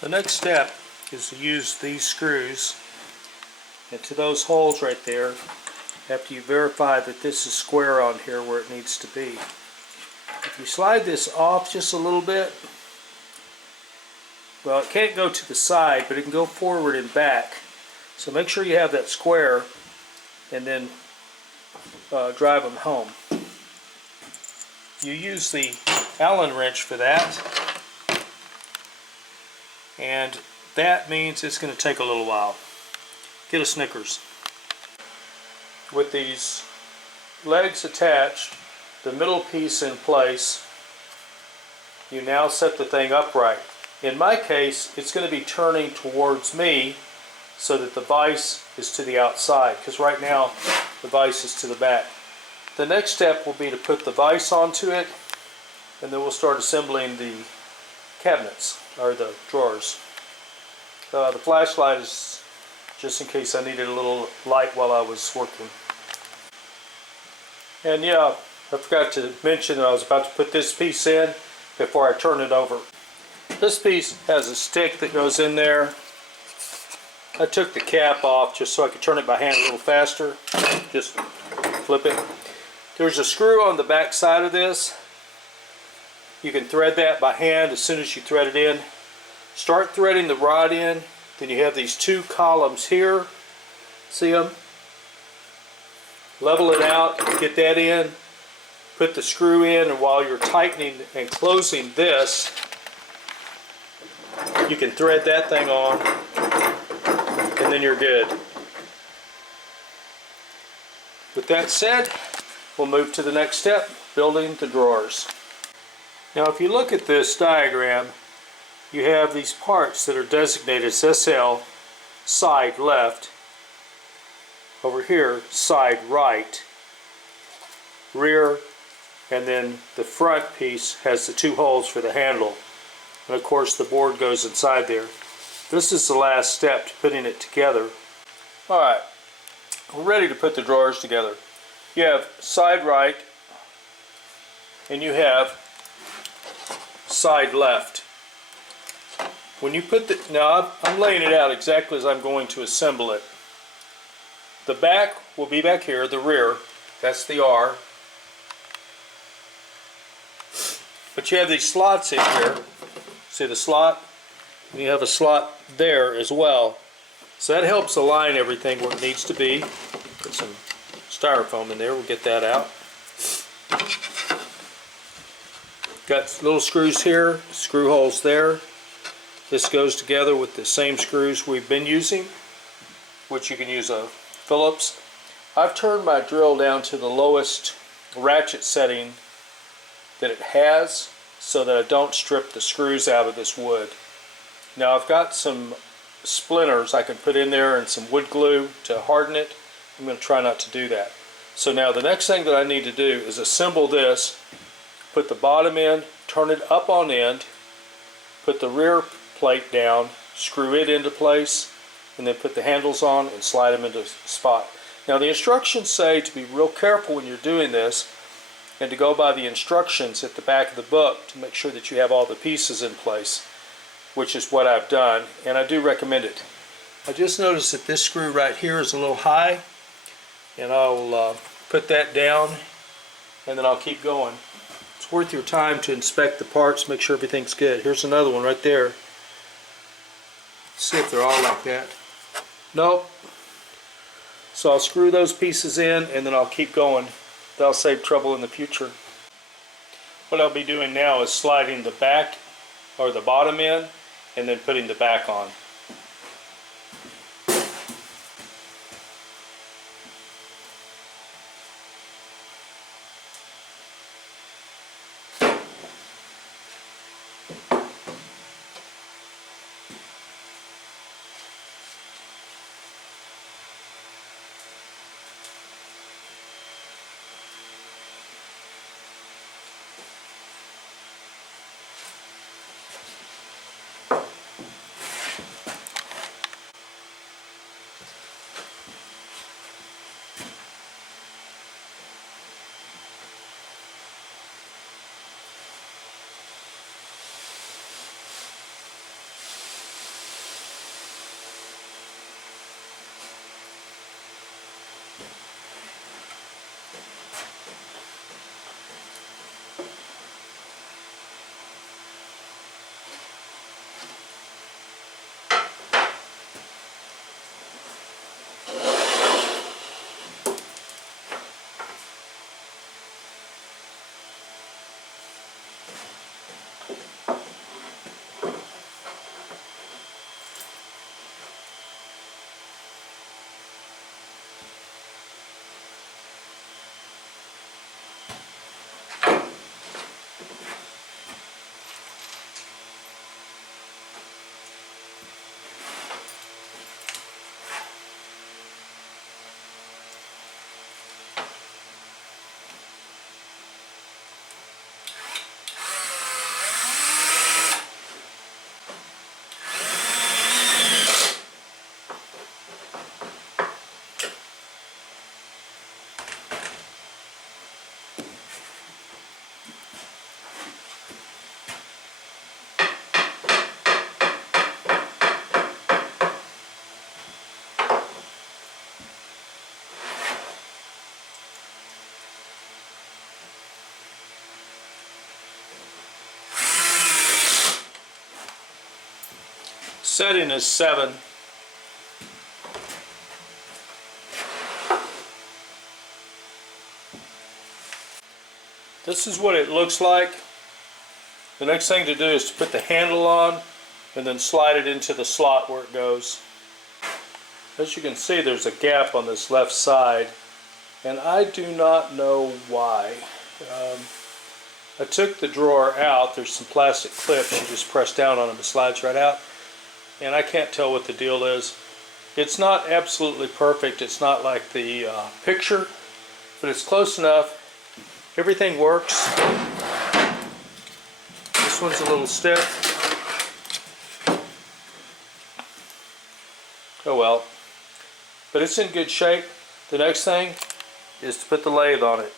The next step is to use these screws into those holes right there after you verify that this is square on here where it needs to be. If you slide this off just a little bit, well, it can't go to the side, but it can go forward and back. So make sure you have that square and then drive them home. You use the Allen wrench for that, and that means it's going to take a little while. Get a Snickers. With these legs attached, the middle piece in place, you now set the thing upright. In my case, it's going to be turning towards me so that the vise is to the outside, because right now the vise is to the back. The next step will be to put the vise onto it, and then we'll start assembling the cabinets, or the drawers. The flashlight is just in case I needed a little light while I was working. And yeah, I forgot to mention that I was about to put this piece in before I turn it over. This piece has a stick that goes in there. I took the cap off just so I could turn it by hand a little faster. Just flip it. There's a screw on the back side of this. You can thread that by hand as soon as you thread it in. Start threading the rod in. Then you have these two columns here. See them? Level it out, get that in, put the screw in, and while you're tightening and closing this, you can thread that thing on, and then you're good. With that said, we'll move to the next step, building the drawers. Now if you look at this diagram, you have these parts that are designated as SL, side left, over here, side right, rear, and then the front piece has the two holes for the handle. And of course the board goes inside there. This is the last step to putting it together. Alright, we're ready to put the drawers together. You have side right and you have side left. When you put the, now I'm laying it out exactly as I'm going to assemble it. The back will be back here, the rear, that's the R. But you have these slots in here. See the slot? And you have a slot there as well. So that helps align everything where it needs to be. Put some styrofoam in there, we'll get that out. Got little screws here, screw holes there. This goes together with the same screws we've been using, which you can use a Phillips. I've turned my drill down to the lowest ratchet setting that it has so that I don't strip the screws out of this wood. Now I've got some splinters I can put in there and some wood glue to harden it. I'm going to try not to do that. So now the next thing that I need to do is assemble this, put the bottom in, turn it up on end, put the rear plate down, screw it into place, and then put the handles on and slide them into spot. Now the instructions say to be real careful when you're doing this and to go by the instructions at the back of the book to make sure that you have all the pieces in place, which is what I've done, and I do recommend it. I just noticed that this screw right here is a little high, and I'll put that down and then I'll keep going. It's worth your time to inspect the parts, make sure everything's good. Here's another one right there. See if they're all like that. Nope. So I'll screw those pieces in and then I'll keep going. That'll save trouble in the future. What I'll be doing now is sliding the back or the bottom in and then putting the back on. Setting is 7. This is what it looks like. The next thing to do is to put the handle on and then slide it into the slot where it goes. As you can see, there's a gap on this left side, and I do not know why. I took the drawer out. There's some plastic clips. You just press down on them, it slides right out. And I can't tell what the deal is. It's not absolutely perfect. It's not like the picture, but it's close enough. Everything works. This one's a little stiff. Oh well. But it's in good shape. The next thing is to put the lathe on it.